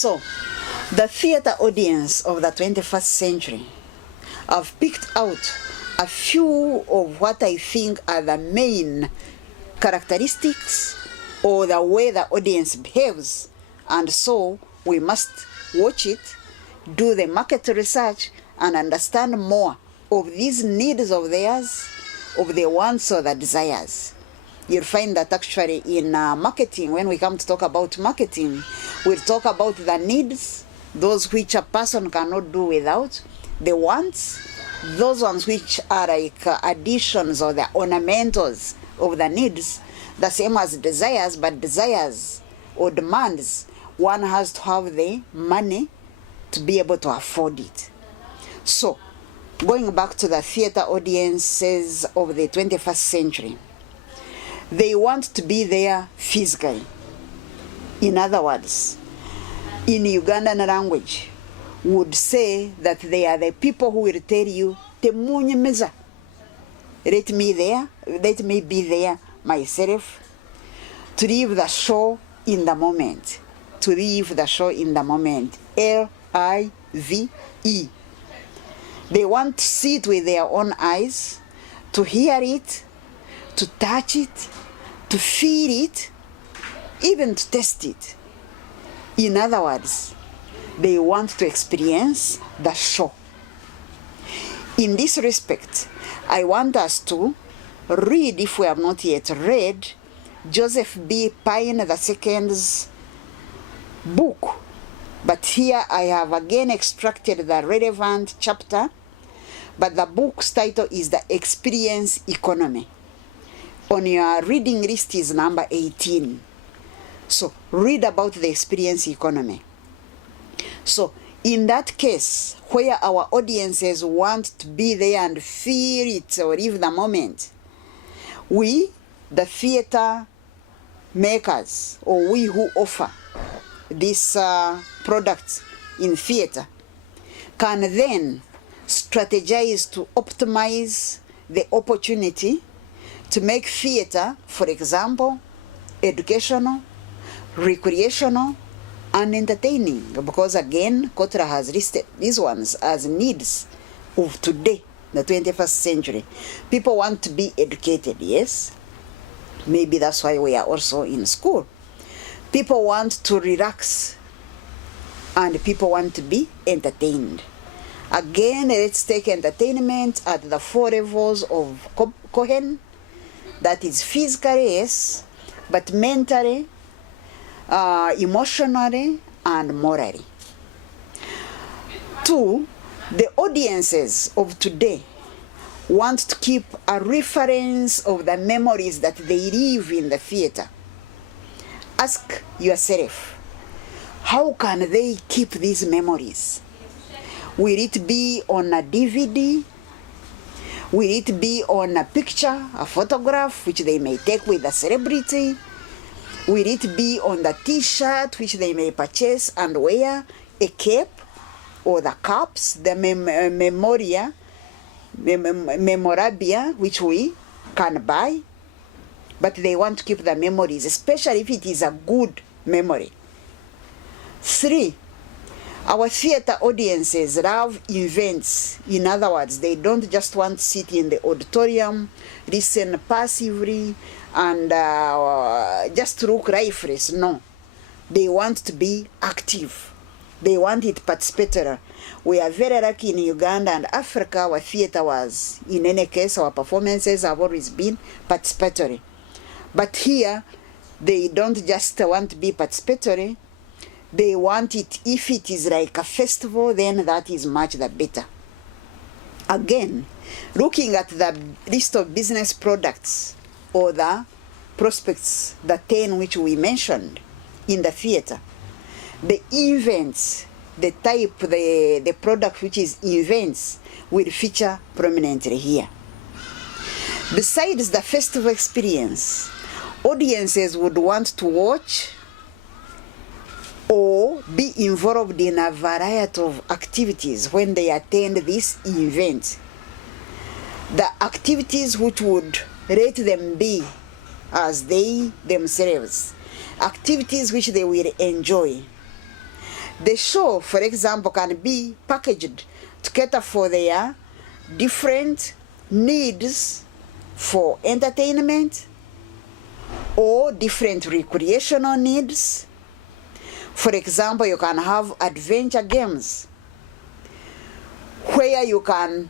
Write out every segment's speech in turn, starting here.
So, the theater audience of the 21st century, I've picked out a few of what I think are the main characteristics or the way the audience behaves, and so we must watch it, do the market research, and understand more of these needs of theirs, of the wants or the desires. You'll find that actually in marketing, when we come to talk about marketing, we'll talk about the needs, those which a person cannot do without, the wants, those ones which are like additions or the ornamentals of the needs, the same as desires, but desires or demands, one has to have the money to be able to afford it. So, going back to the theater audiences of the 21st century, they want to be there physically. In other words, in Ugandan language, would say that they are the people who will tell you, "Temunyemeza, let me be there myself, to live the show in the moment." To live the show in the moment. L-I-V-E. They want to see it with their own eyes, to hear it, to touch it, to feel it, even to taste it. In other words, they want to experience the show. In this respect, I want us to read, if we have not yet read, Joseph B. Pine II's book. But here I have again extracted the relevant chapter, but the book's title is The Experience Economy. On your reading list is number 18. So read about the experience economy. So in that case, where our audiences want to be there and feel it or live the moment, we, the theater makers, or we who offer these products in theater, can then strategize to optimize the opportunity to make theater, for example, educational, recreational, and entertaining. Because again, Kotler has listed these ones as needs of today, the 21st century. People want to be educated, yes? Maybe that's why we are also in school. People want to relax, and people want to be entertained. Again, let's take entertainment at the 4 levels of Cohen. That is physically, yes, but mentally, emotionally, and morally. 2, the audiences of today want to keep a reference of the memories that they live in the theater. Ask yourself, how can they keep these memories? Will it be on a DVD? Will it be on a picture, a photograph, which they may take with a celebrity? Will it be on the t-shirt, which they may purchase and wear, a cape, or the caps, the memorabilia, which we can buy? But they want to keep the memories, especially if it is a good memory. 3, our theater audiences love events. In other words, they don't just want to sit in the auditorium, listen passively, and just look lifeless. No. They want to be active. They want it participatory. We are very lucky in Uganda and Africa. Our theater was, in any case, our performances have always been participatory. But here, they don't just want to be participatory. They want it, if it is like a festival, then that is much the better. Again, looking at the list of business products or the prospects, the 10 which we mentioned in the theater, the events, the type, the product which is events will feature prominently here. Besides the festival experience, audiences would want to watch or be involved in a variety of activities when they attend this event. The activities which would let them be as they themselves, activities which they will enjoy. The show, for example, can be packaged to cater for their different needs for entertainment or different recreational needs. For example, you can have adventure games where you can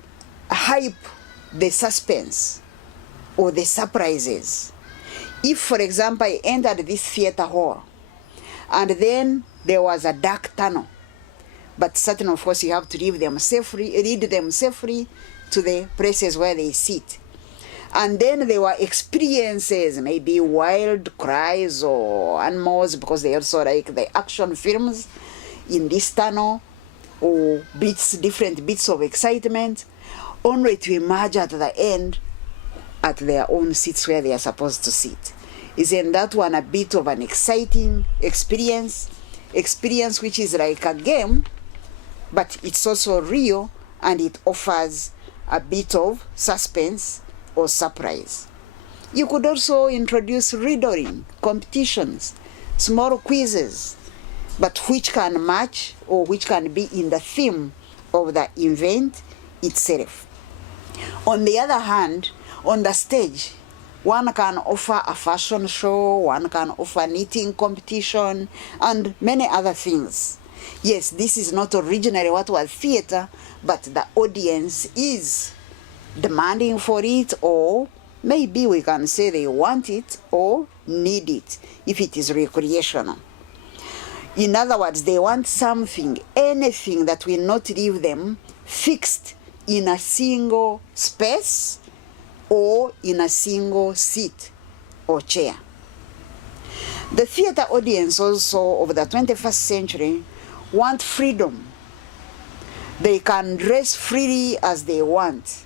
hype the suspense or the surprises. If, for example, I entered this theater hall and then there was a dark tunnel, but certainly, of course, you have to lead them safely to the places where they sit. And then there were experiences, maybe wild cries or animals, because they also like the action films in this tunnel, or different bits of excitement, only to emerge at the end at their own seats where they are supposed to sit. Isn't that one a bit of an exciting experience which is like a game, but it's also real and it offers a bit of suspense or surprise? You could also introduce riddling competitions, small quizzes, but which can match or which can be in the theme of the event itself. On the other hand, on the stage, one can offer a fashion show, one can offer knitting competition, and many other things. Yes, this is not originally what was theater, but the audience is demanding for it, or maybe we can say they want it or need it if it is recreational. In other words, they want something, anything that will not leave them fixed in a single space or in a single seat or chair. The theater audience also of the 21st century want freedom. They can dress freely as they want.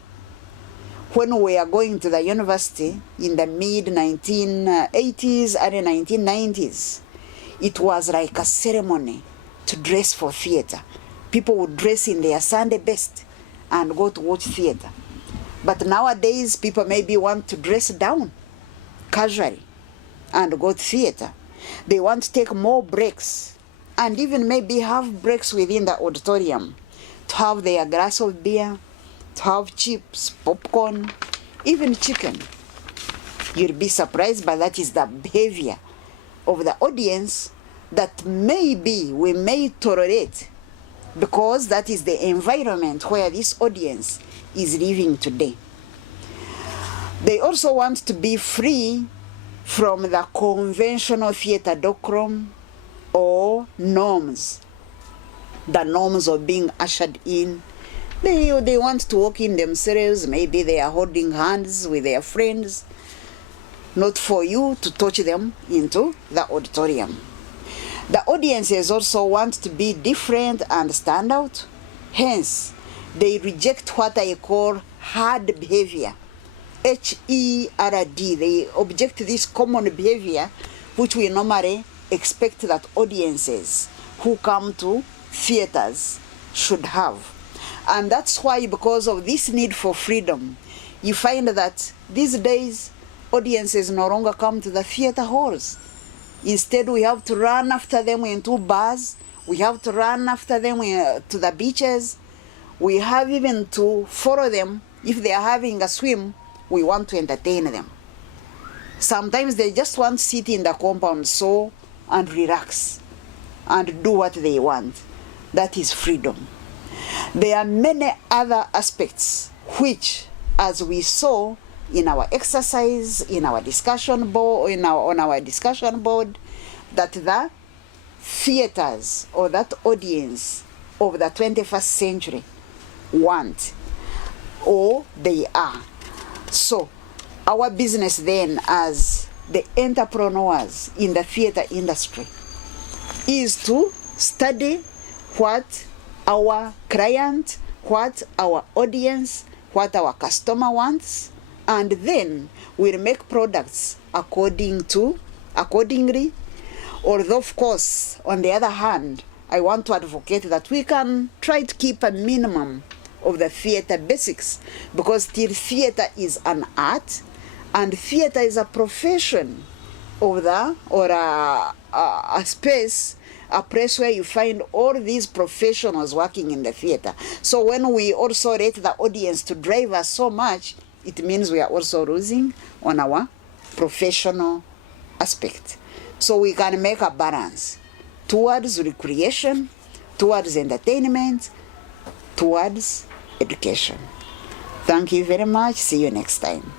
When we are going to the university in the mid-1980s, early 1990s, it was like a ceremony to dress for theater. People would dress in their Sunday best and go to watch theater. But nowadays, people maybe want to dress down casually and go to theater. They want to take more breaks and even maybe have breaks within the auditorium, to have their glass of beer, to have chips, popcorn, even chicken. You'll be surprised, but that is the behavior of the audience that maybe we may tolerate, because that is the environment where this audience is living today. They also want to be free from the conventional theater decorum or norms, the norms of being ushered in. They want to walk in themselves. Maybe they are holding hands with their friends, not for you to touch them into the auditorium. The audiences also want to be different and stand out. Hence, they reject what I call hard behavior. HERD. They object this common behavior which we normally expect that audiences who come to theaters should have. And that's why, because of this need for freedom, you find that these days audiences no longer come to the theater halls. Instead, we have to run after them into bars. We have to run after them to the beaches. We have even to follow them. If they are having a swim, we want to entertain them. Sometimes they just want to sit in the compound and relax and do what they want. That is freedom. There are many other aspects which, as we saw in our exercise, in our discussion board, on our discussion board, that the theaters or that audience of the 21st century want, or they are. So our business then, as the entrepreneurs in the theater industry, is to study what our client, what our audience, what our customer wants, and then we'll make products accordingly. Although, of course, on the other hand, I want to advocate that we can try to keep a minimum of the theater basics, because still theater is an art and theater is a profession of a space a place where you find all these professionals working in the theater. So when we also let the audience to drive us so much, it means we are also losing on our professional aspect. So we can make a balance towards recreation, towards entertainment, towards education. Thank you very much. See you next time.